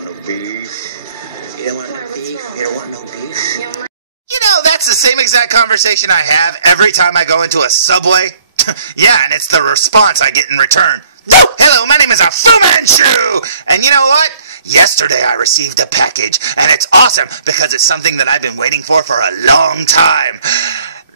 want no beef. You don't want no beef. You don't want no beef. You know, that's the same exact conversation I have every time I go into a Subway. Yeah, and it's the response I get in return. Hello, my name is a Fu Manchu! And you know what? Yesterday I received a package, and it's awesome because it's something that I've been waiting for a long time.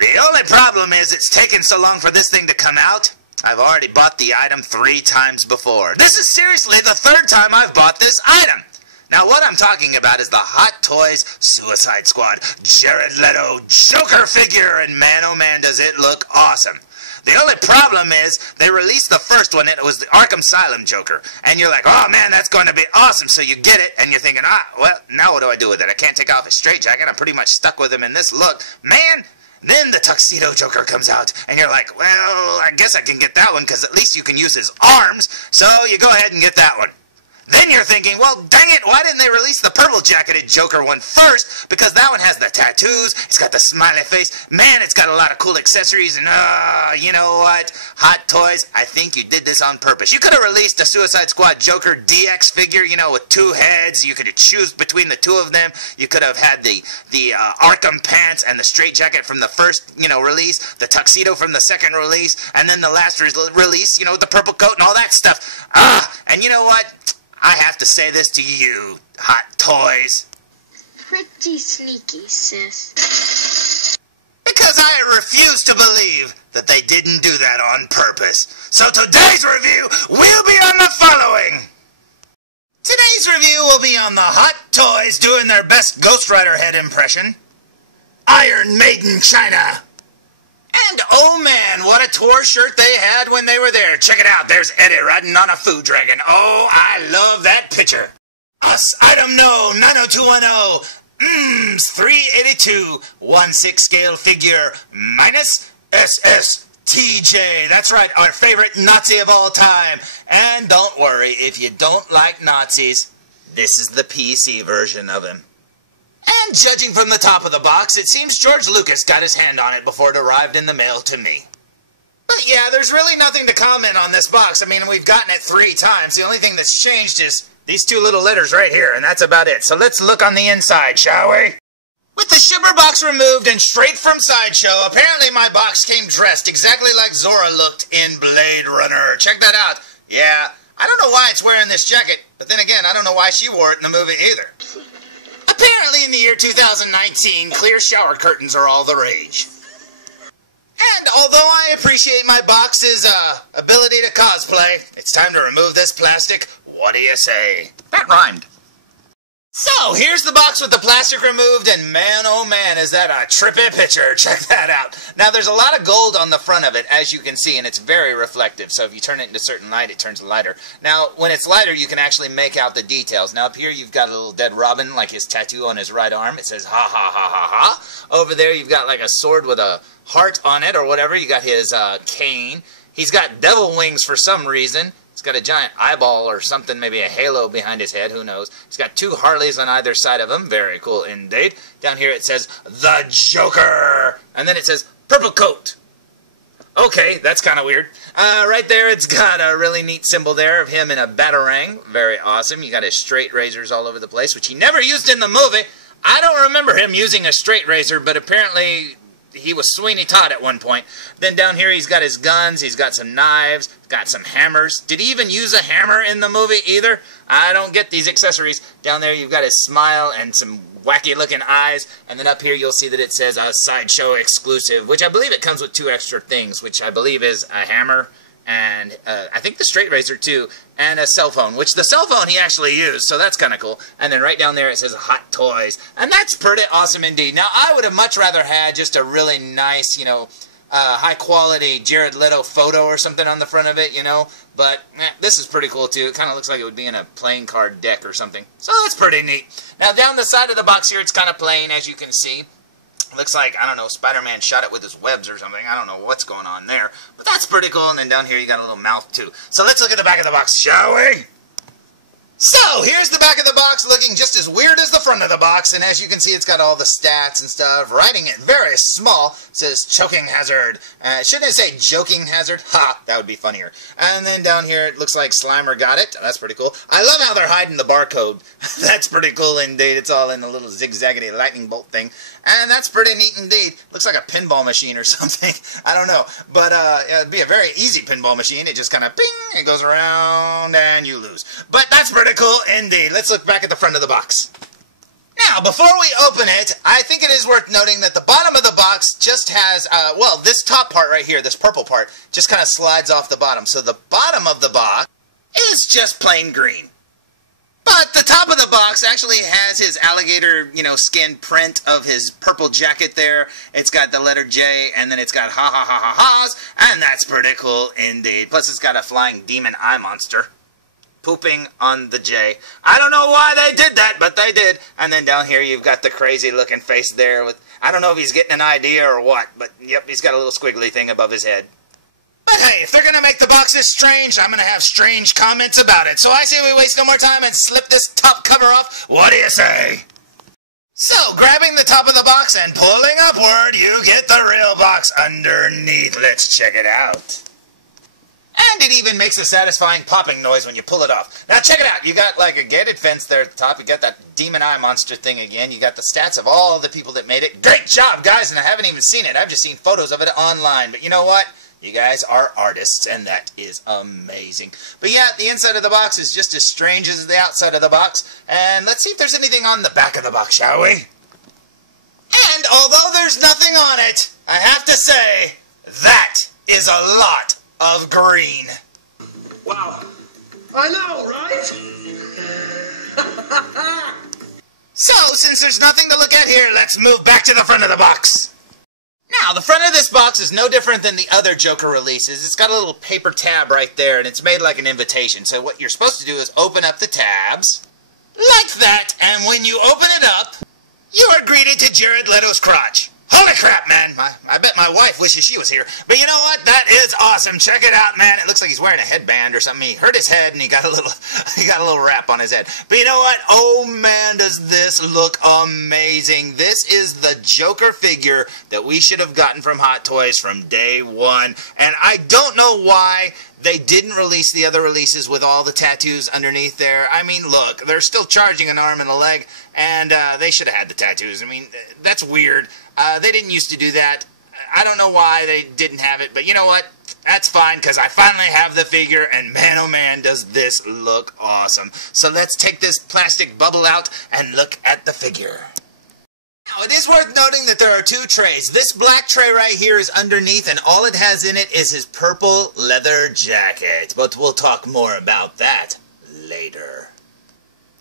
The only problem is it's taken so long for this thing to come out. I've already bought the item 3 times before. This is seriously the 3rd time I've bought this item. Now what I'm talking about is the Hot Toys Suicide Squad Jared Leto Joker figure, and man oh man does it look awesome. The only problem is they released the first one and it was the Arkham Asylum Joker, and you're like, oh man, that's going to be awesome. So you get it and you're thinking, well, now what do I do with it? I can't take off his straitjacket. I'm pretty much stuck with him in this look. Man, then the Tuxedo Joker comes out and you're like, well, I guess I can get that one because at least you can use his arms. So you go ahead and get that one. Then you're thinking, well, dang it, why didn't they release the purple-jacketed Joker one first? Because that one has the tattoos, it's got the smiley face, man, it's got a lot of cool accessories, and you know what? Hot Toys, I think you did this on purpose. You could have released a Suicide Squad Joker DX figure, you know, with 2 heads. You could have choose between the 2 of them. You could have had the Arkham pants and the straitjacket from the first, release, the tuxedo from the second release, and then the last release, the purple coat and all that stuff. And you know what? I have to say this to you, Hot Toys. Pretty sneaky, sis. Because I refuse to believe that they didn't do that on purpose. So today's review will be on the following. Today's review will be on the Hot Toys doing their best Ghost Rider head impression, Iron Maiden China. And oh man, what a tour shirt they had when they were there. Check it out, there's Eddie riding on a food dragon. Oh, I love that picture. Us, item no, 90210, Mmmmm, 382, 1/6 scale figure, minus SSTJ. That's right, our favorite Nazi of all time. And don't worry, if you don't like Nazis, this is the PC version of him. And judging from the top of the box, it seems George Lucas got his hand on it before it arrived in the mail to me. But yeah, there's really nothing to comment on this box. I mean, we've gotten it 3 times. The only thing that's changed is these 2 little letters right here, and that's about it. So let's look on the inside, shall we? With the shipper box removed and straight from Sideshow, apparently my box came dressed exactly like Zora looked in Blade Runner. Check that out. Yeah, I don't know why it's wearing this jacket, but then again, I don't know why she wore it in the movie either. Apparently in the year 2019, clear shower curtains are all the rage. And although I appreciate my box's ability to cosplay, it's time to remove this plastic. What do you say? That rhymed. So, here's the box with the plastic removed, and man, oh man, is that a trippy picture. Check that out. Now, there's a lot of gold on the front of it, as you can see, and it's very reflective, so if you turn it into certain light, it turns lighter. Now, when it's lighter, you can actually make out the details. Now, up here, you've got a little dead robin, like his tattoo on his right arm. It says, ha, ha, ha, ha, ha. Over there, you've got like a sword with a heart on it, or whatever. You got his cane. He's got devil wings for some reason. He's got a giant eyeball or something, maybe a halo behind his head, who knows. He's got 2 Harleys on either side of him. Very cool indeed. Down here it says, The Joker! And then it says, Purple Coat. Okay, that's kind of weird. Right there it's got a really neat symbol there of him in a batarang. Very awesome. You got his straight razors all over the place, which he never used in the movie. I don't remember him using a straight razor, but apparently he was Sweeney Todd at one point. Then down here he's got his guns, he's got some knives, got some hammers. Did he even use a hammer in the movie either? I don't get these accessories. Down there you've got his smile and some wacky looking eyes. And then up here you'll see that it says a Sideshow exclusive, which I believe it comes with 2 extra things, which I believe is a hammer and I think the straight razor too, and a cell phone, which the cell phone he actually used, so that's kind of cool. And then right down there it says Hot Toys, and that's pretty awesome indeed. Now I would have much rather had just a really nice, high quality Jared Leto photo or something on the front of it, but this is pretty cool too. It kind of looks like it would be in a playing card deck or something, so that's pretty neat. Now down the side of the box here it's kind of plain, as you can see. Looks like, I don't know, Spider-Man shot it with his webs or something. I don't know what's going on there. But that's pretty cool. And then down here you got a little mouth too. So let's look at the back of the box, shall we? So, here's the back of the box looking just as weird as the front of the box, and as you can see it's got all the stats and stuff. Writing it very small, it says choking hazard. Shouldn't it say joking hazard? Ha, that would be funnier. And then down here it looks like Slimer got it. That's pretty cool. I love how they're hiding the barcode. That's pretty cool indeed. It's all in a little zigzaggedy lightning bolt thing. And that's pretty neat indeed. Looks like a pinball machine or something. I don't know. But it'd be a very easy pinball machine. It just kind of ping, it goes around, and you lose. But that's pretty cool indeed. Let's look back at the front of the box. Now, before we open it, I think it is worth noting that the bottom of the box just has, well, this top part right here, this purple part, just kind of slides off the bottom. So the bottom of the box is just plain green. But the top of the box actually has his alligator, skin print of his purple jacket there. It's got the letter J, and then it's got ha ha ha ha ha's, and that's pretty cool indeed. Plus it's got a flying demon eye monster pooping on the J. I don't know why they did that, but they did. And then down here you've got the crazy looking face there with, I don't know if he's getting an idea or what, but yep, he's got a little squiggly thing above his head. But hey, if they're going to make the boxes strange, I'm going to have strange comments about it. So I say we waste no more time and slip this top cover off. What do you say? So, grabbing the top of the box and pulling upward, you get the real box underneath. Let's check it out. And it even makes a satisfying popping noise when you pull it off. Now check it out. You got like a gated fence there at the top. You got that demon eye monster thing again. You got the stats of all the people that made it. Great job, guys, and I haven't even seen it. I've just seen photos of it online. But you know what? You guys are artists, and that is amazing. But yeah, the inside of the box is just as strange as the outside of the box. And let's see if there's anything on the back of the box, shall we? And although there's nothing on it, I have to say, that is a lot of green. Wow. I know, right? So, since there's nothing to look at here, let's move back to the front of the box. Now, the front of this box is no different than the other Joker releases. It's got a little paper tab right there, and it's made like an invitation. So what you're supposed to do is open up the tabs, like that, and when you open it up, you are greeted to Jared Leto's crotch. Holy crap, man! I bet my wife wishes she was here. But you know what? That is awesome. Check it out, man. It looks like he's wearing a headband or something. He hurt his head and he got a little wrap on his head. But you know what? Oh man, does this look amazing. This is the Joker figure that we should have gotten from Hot Toys from day one. And I don't know why they didn't release the other releases with all the tattoos underneath there. I mean, look, they're still charging an arm and a leg, and they should have had the tattoos. I mean, that's weird. They didn't used to do that. I don't know why they didn't have it, but you know what? That's fine, because I finally have the figure, and man, oh man, does this look awesome. So let's take this plastic bubble out and look at the figure. Now, it is worth noting that there are two trays. This black tray right here is underneath, and all it has in it is his purple leather jacket. But we'll talk more about that later.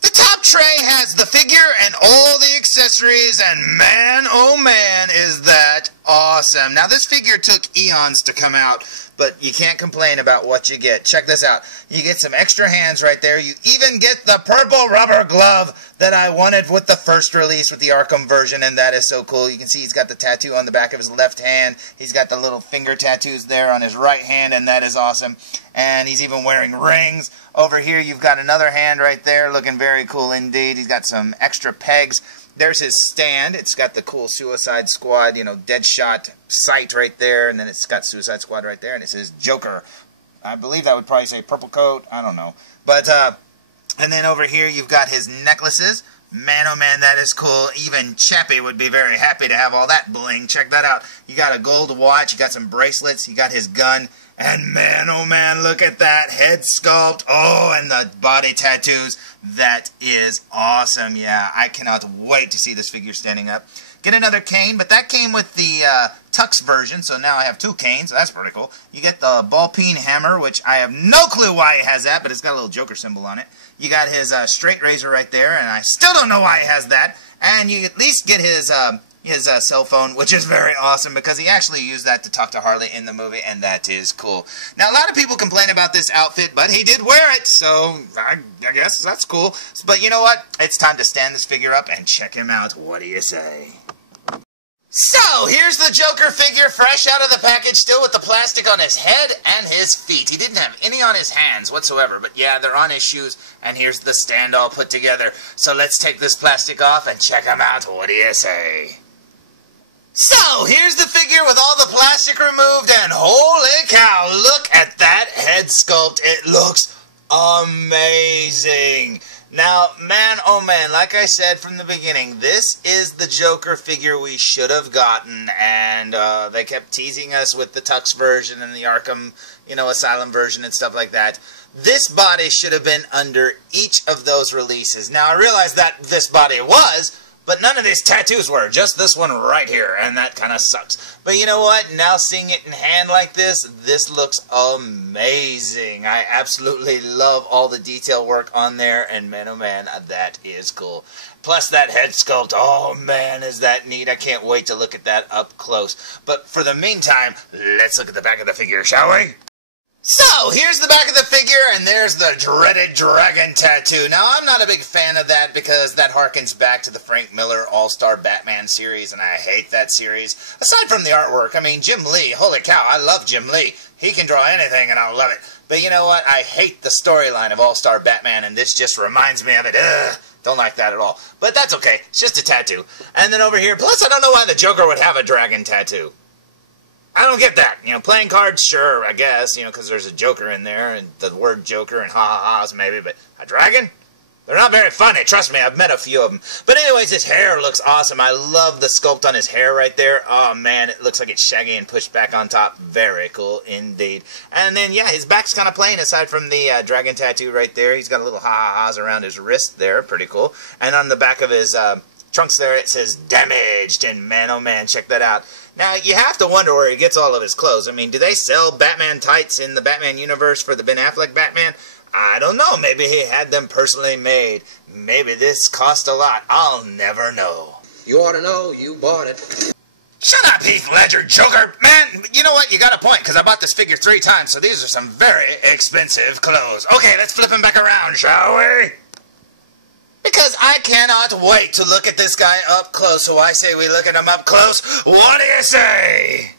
The top tray has the figure and all the accessories, and man, oh man, is that awesome. Now, this figure took eons to come out, but you can't complain about what you get. Check this out. You get some extra hands right there. You even get the purple rubber glove that I wanted with the first release with the Arkham version, and that is so cool. You can see he's got the tattoo on the back of his left hand. He's got the little finger tattoos there on his right hand, and that is awesome. And he's even wearing rings. Over here, you've got another hand right there, looking very cool indeed. He's got some extra pegs. There's his stand. It's got the cool Suicide Squad, Deadshot sight right there, and then it's got Suicide Squad right there, and it says Joker. I believe that would probably say purple coat. I don't know. But, and then over here, you've got his necklaces. Man, oh man, that is cool. Even Chappie would be very happy to have all that bling. Check that out. You got a gold watch. You got some bracelets. You got his gun. And man, oh man, look at that head sculpt. Oh, and the body tattoos. That is awesome. Yeah, I cannot wait to see this figure standing up. Get another cane, but that came with the Tux version, so now I have two canes. So that's pretty cool. You get the ball-peen hammer, which I have no clue why he has that, but it's got a little Joker symbol on it. You got his straight razor right there, and I still don't know why he has that. And you at least get his cell phone, which is very awesome because he actually used that to talk to Harley in the movie, and that is cool. Now, a lot of people complain about this outfit, but he did wear it, so I guess that's cool. But you know what? It's time to stand this figure up and check him out. What do you say? So, here's the Joker figure fresh out of the package, still with the plastic on his head and his feet. He didn't have any on his hands whatsoever, but yeah, they're on his shoes, and here's the stand all put together. So let's take this plastic off and check him out. What do you say? So, here's the figure with all the plastic removed, and holy cow, look at that head sculpt. It looks amazing. Now, man, oh man, like I said from the beginning, this is the Joker figure we should have gotten, and they kept teasing us with the Tux version and the Arkham, Asylum version and stuff like that. This body should have been under each of those releases. Now, I realize that this body was, but none of these tattoos were, just this one right here, and that kind of sucks. But you know what? Now seeing it in hand like this looks amazing. I absolutely love all the detail work on there, and man, oh man, that is cool. Plus that head sculpt, oh man, is that neat. I can't wait to look at that up close. But for the meantime, let's look at the back of the figure, shall we? So, here's the back of the figure, and there's the dreaded dragon tattoo. Now, I'm not a big fan of that because that harkens back to the Frank Miller All-Star Batman series, and I hate that series. Aside from the artwork, I mean, Jim Lee, holy cow, I love Jim Lee. He can draw anything, and I'll love it. But you know what? I hate the storyline of All-Star Batman, and this just reminds me of it. Ugh, don't like that at all. But that's okay. It's just a tattoo. And then over here, plus I don't know why the Joker would have a dragon tattoo. I don't get that. Playing cards, sure, I guess, because there's a Joker in there, and the word Joker and ha-ha-ha's maybe, but a dragon? They're not very funny, trust me, I've met a few of them. But anyways, his hair looks awesome. I love the sculpt on his hair right there. Oh, man, it looks like it's shaggy and pushed back on top. Very cool indeed. And then, yeah, his back's kind of plain aside from the dragon tattoo right there. He's got a little ha-ha-ha's around his wrist there. Pretty cool. And on the back of his trunks there, it says damaged. And man, oh, man, check that out. Now, you have to wonder where he gets all of his clothes. I mean, do they sell Batman tights in the Batman universe for the Ben Affleck Batman? I don't know. Maybe he had them personally made. Maybe this cost a lot. I'll never know. You ought to know. You bought it. Shut up, Heath Ledger, Joker! Man, you know what? You got a point, because I bought this figure 3 times, so these are some very expensive clothes. Okay, let's flip him back around, shall we? Because I cannot wait to look at this guy up close, so I say we look at him up close. What do you say?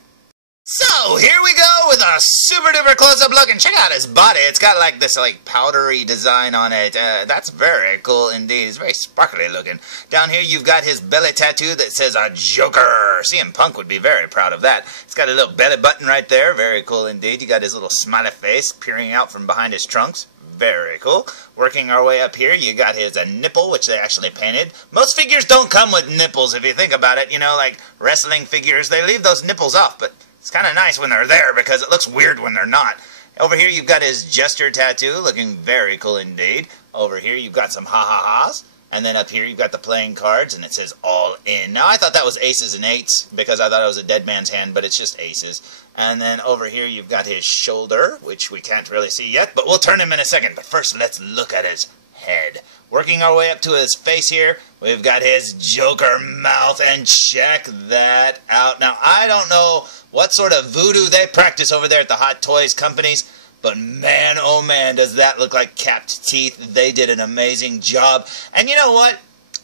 So, here we go with a super duper close-up look, and check out his body. It's got like this powdery design on it. That's very cool indeed. It's very sparkly looking. Down here you've got his belly tattoo that says a Joker. CM Punk would be very proud of that. It's got a little belly button right there. Very cool indeed. You got his little smiley face peering out from behind his trunks. Very cool. Working our way up here, you got his nipple, which they actually painted. Most figures don't come with nipples, if you think about it. Like wrestling figures, they leave those nipples off, but it's kind of nice when they're there because it looks weird when they're not. Over here, you've got his jester tattoo, looking very cool indeed. Over here, you've got some ha-ha-ha's. And then up here, you've got the playing cards, and it says all in. Now, I thought that was aces and eights because I thought it was a dead man's hand, but it's just aces. And then over here, you've got his shoulder, which we can't really see yet, but we'll turn him in a second. But first, let's look at his head. Working our way up to his face here, we've got his Joker mouth, and check that out. Now, I don't know what sort of voodoo they practice over there at the Hot Toys companies, but man, oh man, does that look like capped teeth. They did an amazing job. And you know what?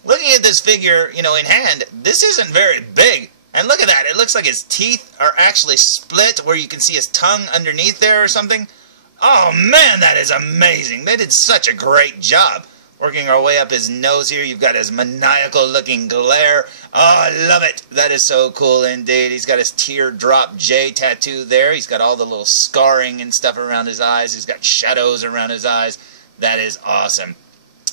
Looking at this figure, in hand, this isn't very big. And look at that. It looks like his teeth are actually split where you can see his tongue underneath there or something. Oh man, that is amazing. They did such a great job. Working our way up his nose here, you've got his maniacal-looking glare. Oh, I love it. That is so cool indeed. He's got his teardrop J tattoo there. He's got all the little scarring and stuff around his eyes. He's got shadows around his eyes. That is awesome.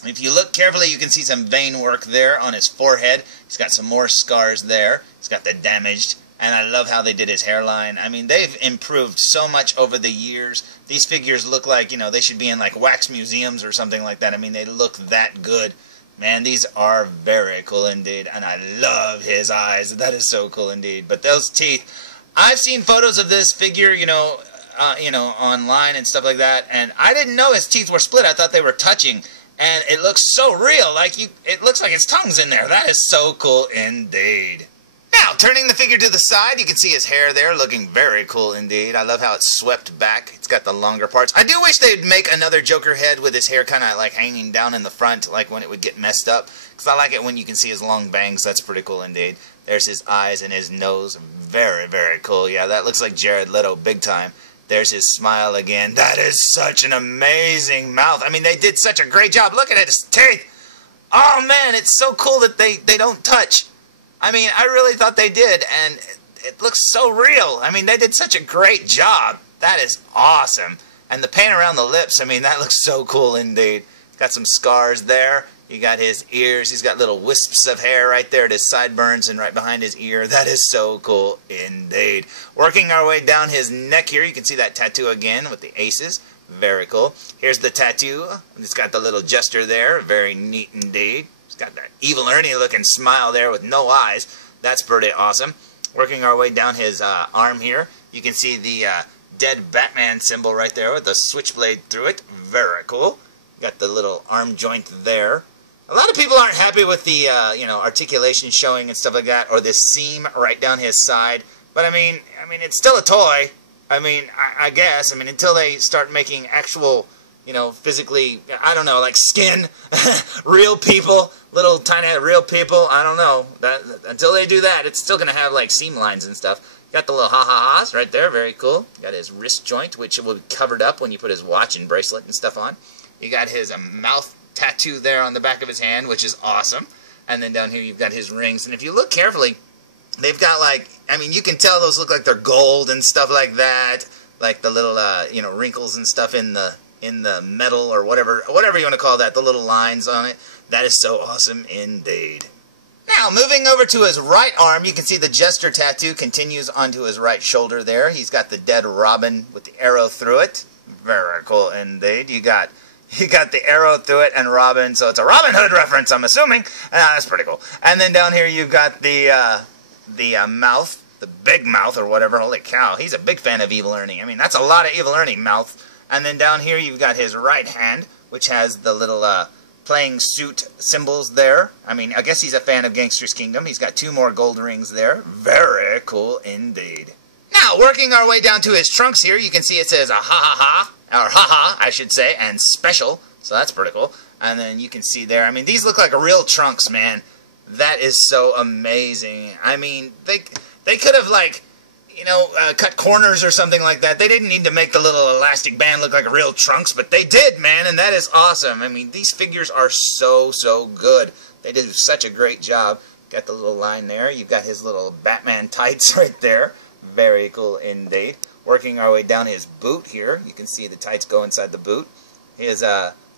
If you look carefully, you can see some vein work there on his forehead. He's got some more scars there. He's got the damaged. And I love how they did his hairline. I mean, they've improved so much over the years. These figures look like, they should be in like wax museums or something like that. I mean, they look that good. Man, these are very cool indeed. And I love his eyes. That is so cool indeed. But those teeth, I've seen photos of this figure, online and stuff like that. And I didn't know his teeth were split. I thought they were touching. And it looks so real. It looks like his tongue's in there. That is so cool indeed. Now, turning the figure to the side, you can see his hair there looking very cool indeed. I love how it's swept back. It's got the longer parts. I do wish they'd make another Joker head with his hair kind of like hanging down in the front, like when it would get messed up. Because I like it when you can see his long bangs. That's pretty cool indeed. There's his eyes and his nose. Very, very cool. Yeah, that looks like Jared Leto big time. There's his smile again. That is such an amazing mouth. I mean, they did such a great job. Look at his teeth. Oh, man, it's so cool that they don't touch. I mean, I really thought they did, and it looks so real. I mean, they did such a great job. That is awesome. And the paint around the lips, I mean, that looks so cool indeed. Got some scars there. You got his ears. He's got little wisps of hair right there at his sideburns and right behind his ear. That is so cool indeed. Working our way down his neck here, you can see that tattoo again with the aces. Very cool. Here's the tattoo. It's got the little jester there. Very neat indeed. It's got that Evil Ernie looking smile there with no eyes. That's pretty awesome. Working our way down his arm here, you can see the dead Batman symbol right there with the switchblade through it. Very cool. Got the little arm joint there. A lot of people aren't happy with the articulation showing and stuff like that, or this seam right down his side. But I mean, it's still a toy. I mean, I guess. I mean, until they start making actual, physically, I don't know, like skin, real people, little tiny real people. I don't know. Until they do that, it's still gonna have like seam lines and stuff. Got the little ha-ha-has right there. Very cool. Got his wrist joint, which will be covered up when you put his watch and bracelet and stuff on. You got his mouth tattoo there on the back of his hand, which is awesome. And then down here you've got his rings. And if you look carefully, they've got like, I mean, you can tell those look like they're gold and stuff like that. Like the little, wrinkles and stuff in the metal or whatever you want to call that, the little lines on it. That is so awesome indeed. Now, moving over to his right arm, you can see the Jester tattoo continues onto his right shoulder there. He's got the dead Robin with the arrow through it. Very cool indeed. You got the arrow through it and Robin, so it's a Robin Hood reference, I'm assuming. That's pretty cool. And then down here you've got the mouth, the big mouth or whatever. Holy cow, he's a big fan of Evil Ernie. I mean, that's a lot of Evil Ernie mouth. And then down here you've got his right hand, which has the little playing suit symbols there. I mean, I guess he's a fan of Gangster's Kingdom. He's got 2 more gold rings there. Very cool indeed. Now, working our way down to his trunks here, you can see it says a ha-ha-ha, or ha-ha, I should say, and special. So that's pretty cool. And then you can see there, I mean, these look like real trunks, man. That is so amazing. I mean, they could have, like, cut corners or something like that. They didn't need to make the little elastic band look like real trunks, but they did, man, and that is awesome. I mean, these figures are so, so good. They did such a great job. Got the little line there. You've got his little Batman tights right there. Very cool indeed. Working our way down his boot here. You can see the tights go inside the boot. His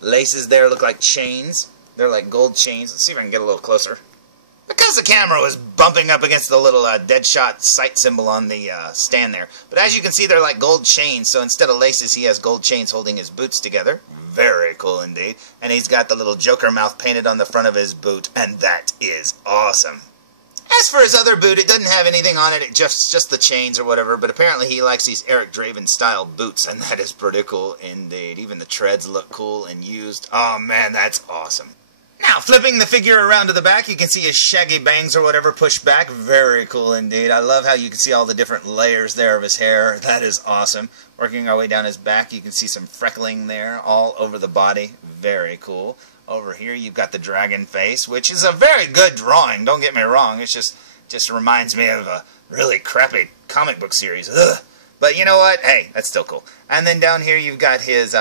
laces there look like chains. They're like gold chains. Let's see if I can get a little closer. Because the camera was bumping up against the little Deadshot sight symbol on the stand there. But as you can see, they're like gold chains. So instead of laces, he has gold chains holding his boots together. Very cool indeed. And he's got the little Joker mouth painted on the front of his boot. And that is awesome. As for his other boot, it doesn't have anything on it. Just the chains or whatever. But apparently he likes these Eric Draven style boots. And that is pretty cool indeed. Even the treads look cool and used. Oh man, that's awesome. Now, flipping the figure around to the back, you can see his shaggy bangs or whatever pushed back. Very cool indeed. I love how you can see all the different layers there of his hair. That is awesome. Working our way down his back, you can see some freckling there all over the body. Very cool. Over here, you've got the dragon face, which is a very good drawing. Don't get me wrong. It just reminds me of a really crappy comic book series. Ugh. But you know what? Hey, that's still cool. And then down here, you've got his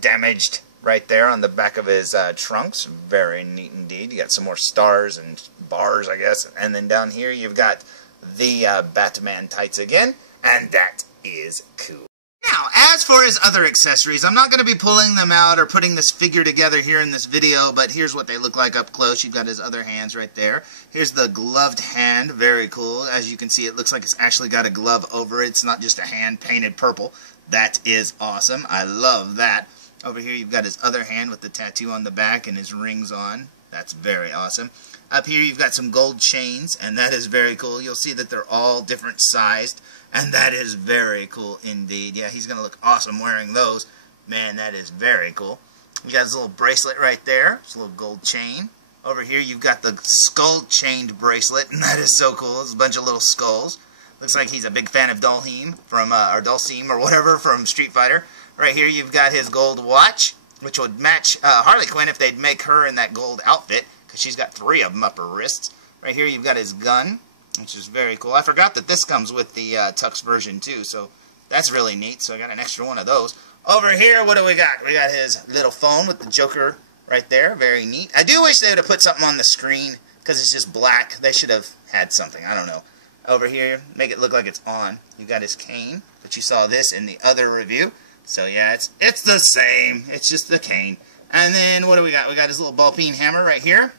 damaged right there on the back of his trunks. Very neat indeed. You got some more stars and bars, I guess. And then down here you've got the Batman tights again. And that is cool. Now, as for his other accessories, I'm not going to be pulling them out or putting this figure together here in this video, but here's what they look like up close. You've got his other hands right there. Here's the gloved hand. Very cool. As you can see, it looks like it's actually got a glove over it. It's not just a hand painted purple. That is awesome. I love that. Over here you've got his other hand with the tattoo on the back and his rings on. That's very awesome. Up here you've got some gold chains, and that is very cool. You'll see that they're all different sized, and that is very cool indeed. Yeah, he's going to look awesome wearing those. Man, that is very cool. You got his little bracelet right there. It's a little gold chain. Over here you've got the skull-chained bracelet, and that is so cool. It's a bunch of little skulls. Looks like he's a big fan of Dulceam from, or Dulceam or whatever from Street Fighter. Right here you've got his gold watch, which would match Harley Quinn if they'd make her in that gold outfit, because she's got 3 of them up her wrists. Right here you've got his gun, which is very cool. I forgot that this comes with the Tux version too, so that's really neat. So I got an extra one of those. Over here, what do we got? We got his little phone with the Joker right there. Very neat. I do wish they would have put something on the screen because it's just black. They should have had something. I don't know. Over here, make it look like it's on. You got his cane, but you saw this in the other review. So yeah, it's the same. It's just the cane. And then what do we got? We got his little ball-peen hammer right here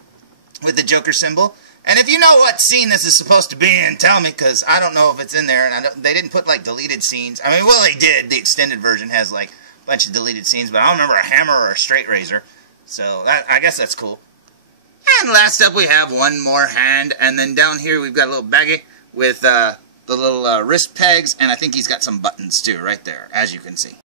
with the Joker symbol. And if you know what scene this is supposed to be in, tell me, because I don't know if it's in there. And they didn't put like deleted scenes. I mean, well, they did. The extended version has like a bunch of deleted scenes, but I don't remember a hammer or a straight razor. So I guess that's cool. And last up, we have one more hand. And then down here, we've got a little baggie with the little wrist pegs, and I think he's got some buttons too, right there, as you can see.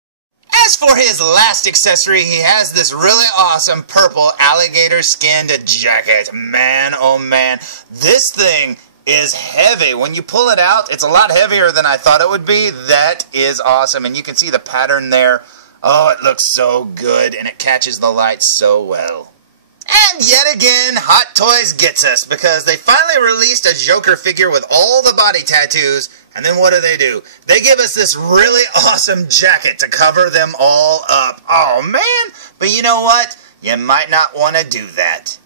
As for his last accessory, he has this really awesome purple alligator-skinned jacket. Man, oh man, this thing is heavy. When you pull it out, it's a lot heavier than I thought it would be. That is awesome, and you can see the pattern there. Oh, it looks so good, and it catches the light so well. And yet again, Hot Toys gets us, because they finally released a Joker figure with all the body tattoos, and then what do? They give us this really awesome jacket to cover them all up. Oh man, but you know what? You might not want to do that.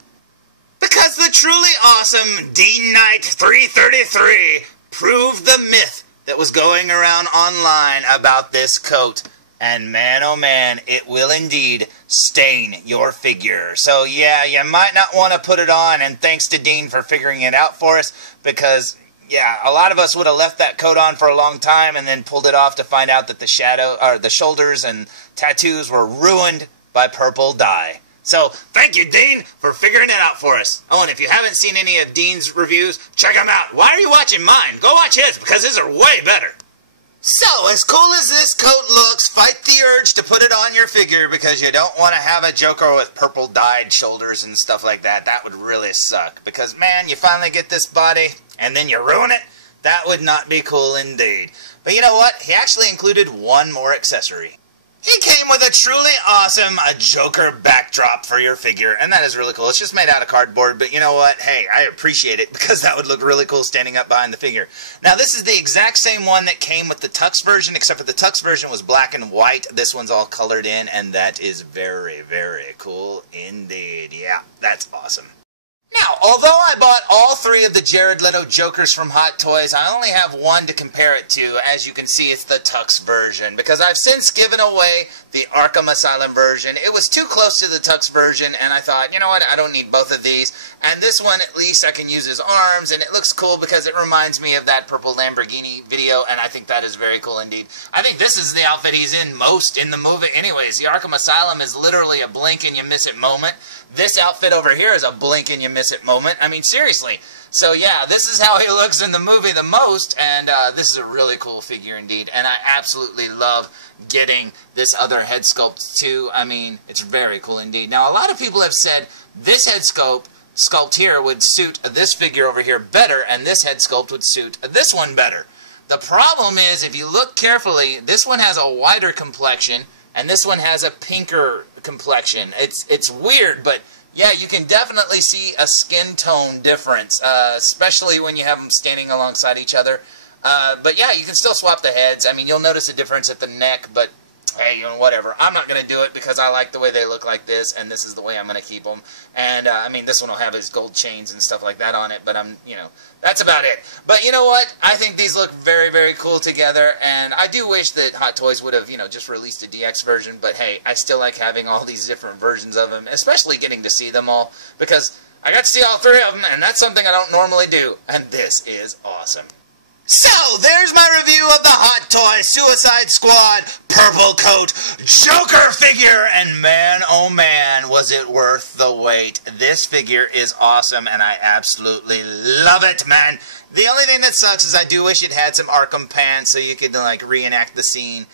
Because the truly awesome Dean Knight 333 proved the myth that was going around online about this coat. And man, oh man, it will indeed stain your figure. So yeah, you might not want to put it on, and thanks to Dean for figuring it out for us, because yeah, a lot of us would have left that coat on for a long time and then pulled it off to find out that the shoulders and tattoos were ruined by purple dye. So thank you, Dean, for figuring it out for us. Oh, and if you haven't seen any of Dean's reviews, check them out. Why are you watching mine? Go watch his, because his are way better. So, as cool as this coat looks, fight the urge to put it on your figure, because you don't want to have a Joker with purple dyed shoulders and stuff like that. That would really suck, because man, you finally get this body and then you ruin it. That would not be cool indeed. But you know what? He actually included one more accessory. He came with a truly awesome Joker backdrop for your figure, and that is really cool. It's just made out of cardboard, but you know what? Hey, I appreciate it, because that would look really cool standing up behind the figure. Now, this is the exact same one that came with the Tux version, except for the Tux version was black and white. This one's all colored in, and that is very, very cool indeed. Yeah, that's awesome. Now, although I bought all three of the Jared Leto Jokers from Hot Toys, I only have one to compare it to. As you can see, it's the Tux version, because I've since given away the Arkham Asylum version. It was too close to the Tux version, and I thought, you know what, I don't need both of these. And this one, at least, I can use his arms, and it looks cool because it reminds me of that purple Lamborghini video, and I think that is very cool indeed. I think this is the outfit he's in most in the movie anyways. The Arkham Asylum is literally a blink and you miss it moment. This outfit over here is a blink and you miss it moment. I mean, seriously. So yeah, this is how he looks in the movie the most, and this is a really cool figure indeed. And I absolutely love getting this other head sculpt too. I mean, it's very cool indeed. Now, a lot of people have said this head sculpt here would suit this figure over here better, and this head sculpt would suit this one better. The problem is, if you look carefully, this one has a whiter complexion, and this one has a pinker complexion. It's weird, but yeah, you can definitely see a skin tone difference, especially when you have them standing alongside each other. But yeah, you can still swap the heads. I mean, you'll notice a difference at the neck, but hey, you know, whatever. I'm not going to do it because I like the way they look like this, and this is the way I'm going to keep them. And, I mean, this one will have his gold chains and stuff like that on it, but you know, that's about it. But you know what? I think these look very, very cool together, and I do wish that Hot Toys would have, you know, just released a DX version, but hey, I still like having all these different versions of them, especially getting to see them all, because I got to see all three of them, and that's something I don't normally do, and this is awesome. So, there's my review of the Hot Toy Suicide Squad Purple Coat Joker figure, and man, oh man, was it worth the wait. This figure is awesome, and I absolutely love it, man. The only thing that sucks is I do wish it had some Arkham pants so you could, like, reenact the scene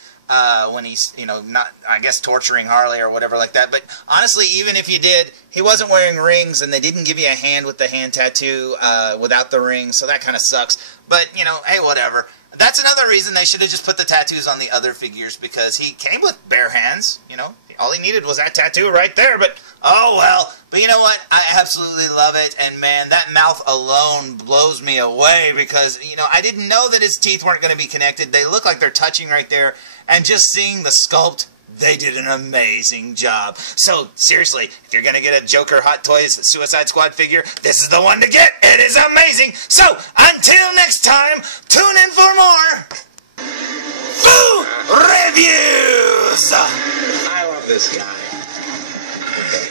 when he's, you know, not, I guess, torturing Harley or whatever like that. But honestly, even if you did, he wasn't wearing rings, and they didn't give you a hand with the hand tattoo without the ring, so that kind of sucks. But, you know, hey, whatever. That's another reason they should have just put the tattoos on the other figures, because he came with bare hands, you know. All he needed was that tattoo right there, but oh well. But you know what? I absolutely love it, and man, that mouth alone blows me away because, you know, I didn't know that his teeth weren't going to be connected. They look like they're touching right there, and just seeing the sculpt, they did an amazing job. So, seriously, if you're going to get a Joker Hot Toys Suicide Squad figure, this is the one to get. It is amazing. So, until next time, tune in for more Foo Reviews! I love this guy.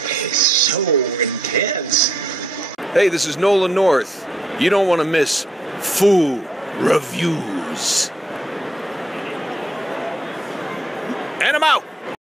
He's so intense. Hey, this is Nolan North. You don't want to miss Foo Reviews. And I'm out.